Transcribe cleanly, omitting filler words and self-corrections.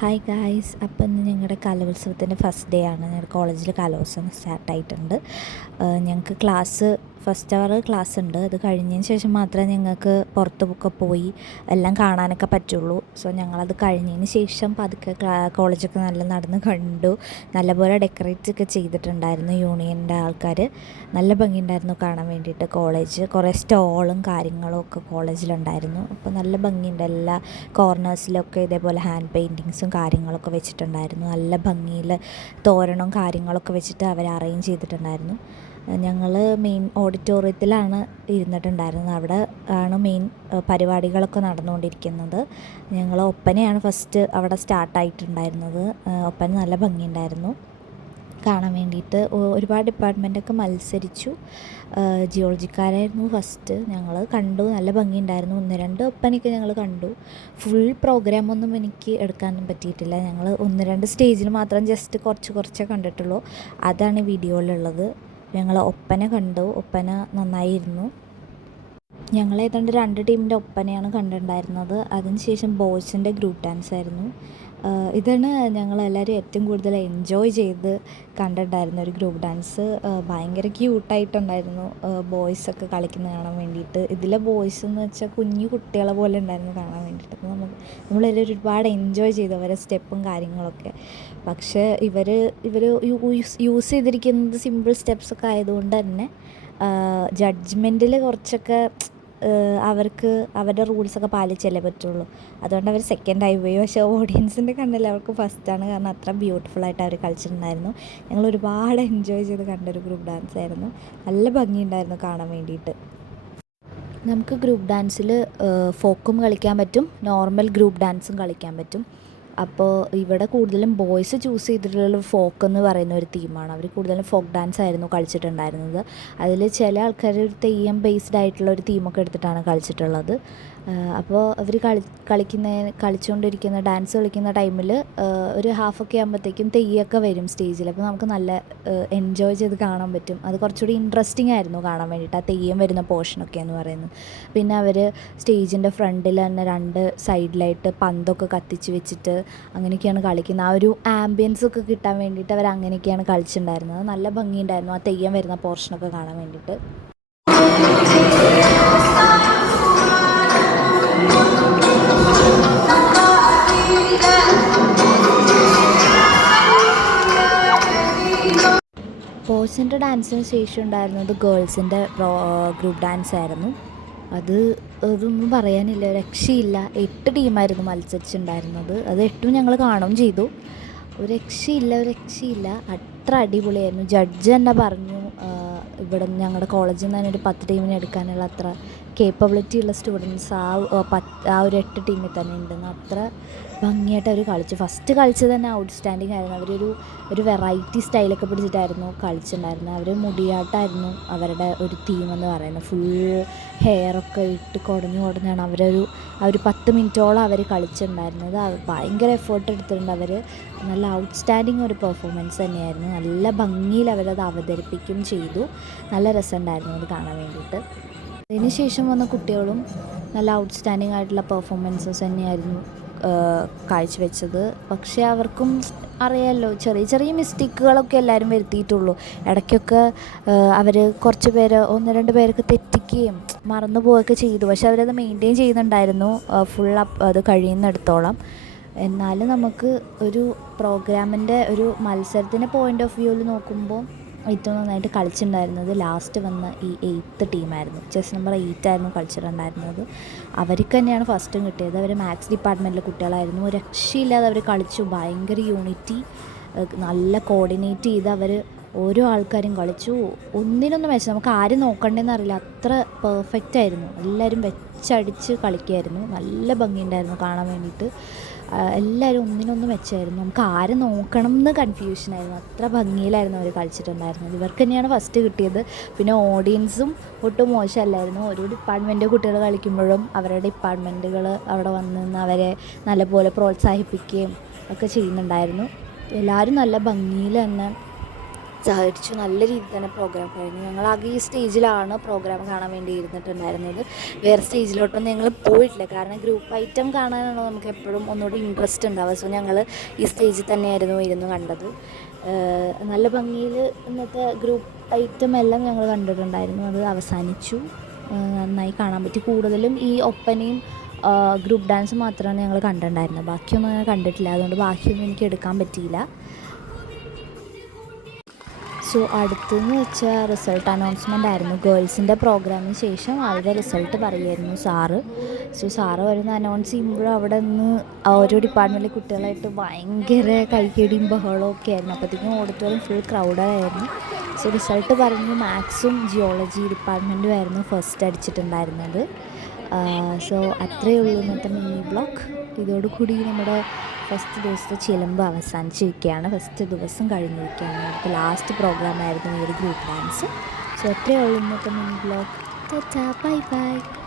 Hi guys, അപ്പം ഇന്ന് ഞങ്ങളുടെ കലോത്സവത്തിൻ്റെ ഫസ്റ്റ് ഡേ ആണ്. ഞങ്ങളുടെ കോളേജിൽ കലോത്സവം സ്റ്റാർട്ടായിട്ടുണ്ട്. ഞങ്ങൾക്ക് ഫസ്റ്റ് അവർ ക്ലാസ് ഉണ്ട്. അത് കഴിഞ്ഞതിന് ശേഷം മാത്രമേ ഞങ്ങൾക്ക് പുറത്തൊക്കെ പോയി എല്ലാം കാണാനൊക്കെ പറ്റുള്ളൂ. സോ ഞങ്ങളത് കഴിഞ്ഞതിന് ശേഷം പതുക്കെ കോളേജൊക്കെ നല്ല നടന്ന് കണ്ടു. നല്ലപോലെ ഡെക്കറേറ്റ് ഒക്കെ ചെയ്തിട്ടുണ്ടായിരുന്നു യൂണിയൻ്റെ ആൾക്കാർ. നല്ല ഭംഗിയുണ്ടായിരുന്നു കാണാൻ വേണ്ടിയിട്ട്. കോളേജ് കുറേ സ്റ്റോളും കാര്യങ്ങളും ഒക്കെ കോളേജിലുണ്ടായിരുന്നു. അപ്പോൾ നല്ല ഭംഗിയുണ്ട്. എല്ലാ കോർണേഴ്സിലൊക്കെ ഇതേപോലെ ഹാൻഡ് പെയിൻറ്റിങ്സും കാര്യങ്ങളൊക്കെ വെച്ചിട്ടുണ്ടായിരുന്നു. നല്ല ഭംഗിയിൽ തോരണവും കാര്യങ്ങളൊക്കെ വെച്ചിട്ട് അവർ അറേഞ്ച് ചെയ്തിട്ടുണ്ടായിരുന്നു. ഞങ്ങൾ മെയിൻ ഓഡിറ്റോറിയത്തിലാണ് ഇരുന്നിട്ടുണ്ടായിരുന്നത്. അവിടെ ആണ് മെയിൻ പരിപാടികളൊക്കെ നടന്നുകൊണ്ടിരിക്കുന്നത്. ഞങ്ങൾ ഒപ്പനയാണ് ഫസ്റ്റ് അവിടെ സ്റ്റാർട്ടായിട്ടുണ്ടായിരുന്നത്. ഒപ്പന നല്ല ഭംഗിയുണ്ടായിരുന്നു കാണാൻ വേണ്ടിയിട്ട്. ഒരുപാട് ഡിപ്പാർട്ട്മെൻറ്റൊക്കെ മത്സരിച്ചു. ജിയോളജിക്കാരായിരുന്നു ഫസ്റ്റ്. ഞങ്ങൾ കണ്ടു, നല്ല ഭംഗിയുണ്ടായിരുന്നു. 1-2 ഒപ്പനയൊക്കെ ഞങ്ങൾ കണ്ടു. ഫുൾ പ്രോഗ്രാമൊന്നും എനിക്ക് എടുക്കാനൊന്നും പറ്റിയിട്ടില്ല. ഞങ്ങൾ 1-2 സ്റ്റേജിൽ മാത്രം ജസ്റ്റ് കുറച്ചേ കണ്ടിട്ടുള്ളൂ. അതാണ് വീഡിയോയിലുള്ളത്. ഞങ്ങൾ ഒപ്പന കണ്ടു. ഒപ്പന നന്നായിരുന്നു. ഞങ്ങൾ ഏതാണ്ട് 2 ടീമിൻ്റെ ഒപ്പനയാണ് കണ്ടിട്ടുണ്ടായിരുന്നത്. അതിനുശേഷം ബോയ്സിൻ്റെ ഗ്രൂപ്പ് ഡാൻസ് ആയിരുന്നു. ഇതാണ് ഞങ്ങളെല്ലാവരും ഏറ്റവും കൂടുതൽ എൻജോയ് ചെയ്ത് കണ്ടിട്ടുണ്ടായിരുന്ന ഒരു ഗ്രൂപ്പ് ഡാൻസ്. ഭയങ്കര ക്യൂട്ടായിട്ടുണ്ടായിരുന്നു ബോയ്സൊക്കെ കളിക്കുന്നത് കാണാൻ വേണ്ടിയിട്ട്. ഇതിലെ ബോയ്സ് എന്ന് വെച്ചാൽ കുഞ്ഞു കുട്ടികളെ പോലെ ഉണ്ടായിരുന്നു കാണാൻ വേണ്ടിയിട്ട്. അപ്പോൾ നമ്മളെല്ലാവരും ഒരുപാട് എൻജോയ് ചെയ്തു അവരെ സ്റ്റെപ്പും കാര്യങ്ങളൊക്കെ. പക്ഷേ ഇവർ യൂസ് ചെയ്തിരിക്കുന്നത് സിമ്പിൾ സ്റ്റെപ്സൊക്കെ ആയതുകൊണ്ട് തന്നെ ജഡ്ജ്മെൻറ്റിൽ കുറച്ചൊക്കെ അവർക്ക് അവരുടെ റൂൾസൊക്കെ പാലിച്ചല്ലേ പറ്റുള്ളൂ. അതുകൊണ്ട് അവർ സെക്കൻഡായി പോയി. പക്ഷേ ഓഡിയൻസിൻ്റെ കണ്ണിൽ അവർക്ക് ഫസ്റ്റാണ്. കാരണം അത്ര ബ്യൂട്ടിഫുള്ളായിട്ട് അവർ കളിച്ചിട്ടുണ്ടായിരുന്നു. ഞങ്ങൾ ഒരുപാട് എൻജോയ് ചെയ്ത് കണ്ടൊരു ഗ്രൂപ്പ് ഡാൻസ് ആയിരുന്നു. നല്ല ഭംഗിയുണ്ടായിരുന്നു കാണാൻ വേണ്ടിയിട്ട്. നമുക്ക് ഗ്രൂപ്പ് ഡാൻസിൽ ഫോക്കും കളിക്കാൻ പറ്റും, നോർമൽ ഗ്രൂപ്പ് ഡാൻസും കളിക്കാൻ പറ്റും. അപ്പോൾ ഇവിടെ കൂടുതലും ബോയ്സ് ചൂസ് ചെയ്തിട്ടുള്ള ഫോക്ക് എന്ന് പറയുന്ന ഒരു തീമാണ്. അവർ കൂടുതലും ഫോക്ക് ഡാൻസ് ആയിരുന്നു കളിച്ചിട്ടുണ്ടായിരുന്നത്. അതിൽ ചില ആൾക്കാർ ഒരു തെയ്യം ബേസ്ഡ് ആയിട്ടുള്ള ഒരു തീമൊക്കെ എടുത്തിട്ടാണ് കളിച്ചിട്ടുള്ളത്. അപ്പോൾ അവർ കളിച്ചുകൊണ്ടിരിക്കുന്ന ഡാൻസ് കളിക്കുന്ന ടൈമിൽ ഒരു ഹാഫൊക്കെ ആകുമ്പോഴത്തേക്കും തെയ്യമൊക്കെ വരും സ്റ്റേജിൽ. അപ്പോൾ നമുക്ക് നല്ല എൻജോയ് ചെയ്ത് കാണാൻ പറ്റും. അത് കുറച്ചുകൂടി ഇൻട്രസ്റ്റിംഗ് ആയിരുന്നു കാണാൻ വേണ്ടിയിട്ട്, ആ തെയ്യം വരുന്ന പോർഷനൊക്കെ എന്ന് പറയുന്നത്. പിന്നെ അവർ സ്റ്റേജിൻ്റെ ഫ്രണ്ടിൽ തന്നെ 2 സൈഡിലായിട്ട് പന്തൊക്കെ കത്തിച്ച് വെച്ചിട്ട് അങ്ങനെയൊക്കെയാണ് കളിക്കുന്നത്. ആ ഒരു ആംബിയൻസ് ഒക്കെ കിട്ടാൻ വേണ്ടിയിട്ട് അവർ അങ്ങനെയൊക്കെയാണ് കളിച്ചിട്ടുണ്ടായിരുന്നത്. നല്ല ഭംഗിയുണ്ടായിരുന്നു ആ തെയ്യം വരുന്ന പോർഷനൊക്കെ കാണാൻ വേണ്ടിയിട്ട്. ബോയ്സിൻ്റെ ഡാൻസിന് ശേഷം ഉണ്ടായിരുന്നത് ഗേൾസിൻ്റെ ഗ്രൂപ്പ് ഡാൻസ് ആയിരുന്നു. അതൊന്നും പറയാനില്ല, രക്ഷയില്ല. 8 ടീമായിരുന്നു മത്സരിച്ചിട്ടുണ്ടായിരുന്നത്. അത് 8ഉം ഞങ്ങൾ കാണുകയും ചെയ്തു. ഒരു രക്ഷയില്ല. അത്ര അടിപൊളിയായിരുന്നു. ജഡ്ജ് തന്നെ പറഞ്ഞു ഇവിടെ ഞങ്ങളുടെ കോളേജിൽ നിന്ന് തന്നെ ഒരു 10 ടീമിനെ എടുക്കാനുള്ള അത്ര കേപ്പബിലിറ്റി ഉള്ള സ്റ്റുഡൻസ് ആ ഒരു 8 ടീമിൽ തന്നെ ഉണ്ടെന്ന്. അത്ര ഭംഗിയായിട്ട് അവർ കളിച്ചു. ഫസ്റ്റ് കളിച്ചത് തന്നെ ഔട്ട്സ്റ്റാൻഡിങ് ആയിരുന്നു. ഒരു വെറൈറ്റി സ്റ്റൈലൊക്കെ പിടിച്ചിട്ടായിരുന്നു കളിച്ചിട്ടുണ്ടായിരുന്നത്. അവർ മുടിയാട്ടായിരുന്നു അവരുടെ ഒരു തീമെന്ന് പറയുന്നത്. ഫുൾ ഹെയറൊക്കെ ഇട്ട് കുടഞ്ഞാണ് ആ ഒരു 10 മിനിറ്റോളം അവർ കളിച്ചിട്ടുണ്ടായിരുന്നത്. ഭയങ്കര എഫേർട്ട് എടുത്തിട്ടുണ്ട് അവർ. നല്ല ഔട്ട്സ്റ്റാൻഡിങ് ഒരു പെർഫോമൻസ് തന്നെയായിരുന്നു. നല്ല ഭംഗിയിൽ അവരത് അവതരിപ്പിക്കുകയും ചെയ്തു. നല്ല രസമുണ്ടായിരുന്നു അത് കാണാൻ വേണ്ടിയിട്ട്. അതിനുശേഷം വന്ന കുട്ടികളും നല്ല ഔട്ട്സ്റ്റാൻഡിങ് ആയിട്ടുള്ള പെർഫോമൻസസ് തന്നെയായിരുന്നു കാഴ്ചവെച്ചത്. പക്ഷേ അവർക്കും അറിയാമല്ലോ, ചെറിയ മിസ്റ്റേക്കുകളൊക്കെ എല്ലാവരും വരുത്തിയിട്ടുള്ളൂ. ഇടയ്ക്കൊക്കെ അവർ കുറച്ച് പേര് 1-2 പേർക്ക് തെറ്റിക്കുകയും മറന്നു പോവുകയൊക്കെ ചെയ്തു. പക്ഷെ അവരത് മെയിൻറ്റെയിൻ ചെയ്യുന്നുണ്ടായിരുന്നു ഫുൾ അത് കഴിയുന്നിടത്തോളം. എന്നാലും നമുക്ക് ഒരു പ്രോഗ്രാമിൻ്റെ ഒരു മത്സരത്തിൻ്റെ പോയിൻ്റ് ഓഫ് വ്യൂവിൽ നോക്കുമ്പോൾ ഏറ്റവും നന്നായിട്ട് കളിച്ചിട്ടുണ്ടായിരുന്നത് ലാസ്റ്റ് വന്ന ഈ 8th ടീമായിരുന്നു. ചെസ് നമ്പർ 8 ആയിരുന്നു കളിച്ചിട്ടുണ്ടായിരുന്നത്. അവർക്ക് തന്നെയാണ് ഫസ്റ്റും കിട്ടിയത്. അവർ മാത്സ് ഡിപ്പാർട്ട്മെൻറ്റിലെ കുട്ടികളായിരുന്നു. ഒരു രക്ഷയില്ലാതെ അവർ കളിച്ചു. ഭയങ്കര യൂണിറ്റി, നല്ല കോർഡിനേറ്റ് ചെയ്ത് അവർ ഓരോ ആൾക്കാരും കളിച്ചു. ഒന്നിനൊന്നും വെച്ച് നമുക്ക് ആരും നോക്കണ്ടേന്ന് അറിയില്ല, അത്ര പെർഫെക്റ്റ് ആയിരുന്നു. എല്ലാവരും വെച്ചടിച്ച് കളിക്കുമായിരുന്നു. നല്ല ഭംഗിയുണ്ടായിരുന്നു കാണാൻ വേണ്ടിയിട്ട്. എല്ലാവരും ഒന്നിനൊന്നും വെച്ചായിരുന്നു. നമുക്ക് ആരെ നോക്കണം എന്ന് കൺഫ്യൂഷനായിരുന്നു. അത്ര ഭംഗിയിലായിരുന്നു അവർ കളിച്ചിട്ടുണ്ടായിരുന്നത്. ഇവർക്ക് തന്നെയാണ് ഫസ്റ്റ് കിട്ടിയത്. പിന്നെ ഓഡിയൻസും ഒട്ടും മോശമല്ലായിരുന്നു. ഒരു ഡിപ്പാർട്ട്മെൻറ്റ് കുട്ടികൾ കളിക്കുമ്പോഴും അവരുടെ ഡിപ്പാർട്ട്മെൻറ്റുകൾ അവിടെ വന്ന് അവരെ നല്ലപോലെ പ്രോത്സാഹിപ്പിക്കുകയും ഒക്കെ ചെയ്യുന്നുണ്ടായിരുന്നു. എല്ലാവരും നല്ല ഭംഗിയിൽ തന്നെ സഹകരിച്ചു. നല്ല രീതിയിൽ തന്നെ പ്രോഗ്രാം കഴിഞ്ഞു. ഞങ്ങളാകെ ഈ സ്റ്റേജിലാണ് പ്രോഗ്രാം കാണാൻ വേണ്ടി ഇരുന്നിട്ടുണ്ടായിരുന്നത്. വേറെ സ്റ്റേജിലോട്ടൊന്നും ഞങ്ങൾ പോയിട്ടില്ല. കാരണം ഗ്രൂപ്പ് ഐറ്റം കാണാനാണ് നമുക്ക് എപ്പോഴും ഒന്നുകൂടി ഇൻട്രസ്റ്റ് ഉണ്ടാവുക. സോ ഞങ്ങൾ ഈ സ്റ്റേജിൽ തന്നെയായിരുന്നു ഇരുന്ന് കണ്ടത്. നല്ല ഭംഗിയിൽ ഇന്നത്തെ ഗ്രൂപ്പ് ഐറ്റം എല്ലാം ഞങ്ങൾ കണ്ടിട്ടുണ്ടായിരുന്നു. അത് അവസാനിച്ചു. നന്നായി കാണാൻ പറ്റി. കൂടുതലും ഈ ഒപ്പനയും ഗ്രൂപ്പ് ഡാൻസ് മാത്രമാണ് ഞങ്ങൾ കണ്ടിട്ടുണ്ടായിരുന്നത്. ബാക്കിയൊന്നും ഞാൻ കണ്ടിട്ടില്ല. അതുകൊണ്ട് ബാക്കിയൊന്നും എനിക്ക് എടുക്കാൻ പറ്റിയില്ല. സോ അടുത്തെന്ന് വെച്ചാൽ റിസൾട്ട് അനൗൺസ്മെൻ്റ് ആയിരുന്നു. ഗേൾസിൻ്റെ പ്രോഗ്രാമിന് ശേഷം അവരുടെ റിസൾട്ട് പറയുമായിരുന്നു സാറ്. സോ സാറ് വരുന്ന അനൗൺസ് ചെയ്യുമ്പോഴും അവിടെ നിന്ന് ഓരോ ഡിപ്പാർട്ട്മെൻറ്റിലെ കുട്ടികളായിട്ട് ഭയങ്കര കൈക്കടിയും ബഹളമൊക്കെ ആയിരുന്നു. അപ്പോഴത്തേക്കും ഓഡിറ്റോറിയം ഫുൾ ക്രൗഡായിരുന്നു. സോ റിസൾട്ട് പറഞ്ഞ് മാത്സും ജിയോളജി ഡിപ്പാർട്ട്മെൻറ്റും ആയിരുന്നു ഫസ്റ്റ് അടിച്ചിട്ടുണ്ടായിരുന്നത്. സോ അത്രയേ ഉള്ളൂ ഇന്നത്തെ മിനി ബ്ലോഗ്. ഇതോടുകൂടി നമ്മുടെ ഫസ്റ്റ് ദിവസത്തെ ചിലമ്പ് അവസാനിച്ചിരിക്കുകയാണ്. ഫസ്റ്റ് ദിവസം കഴിഞ്ഞിരിക്കുകയാണ്. നമുക്ക് ലാസ്റ്റ് പ്രോഗ്രാമായിരുന്നു ഈ ഒരു ഗ്രൂപ്പ് ഡാൻസ്. സോ അത്രയേ ഉള്ളൂ ഇന്നത്തെ mini blog. Tata, bye bye.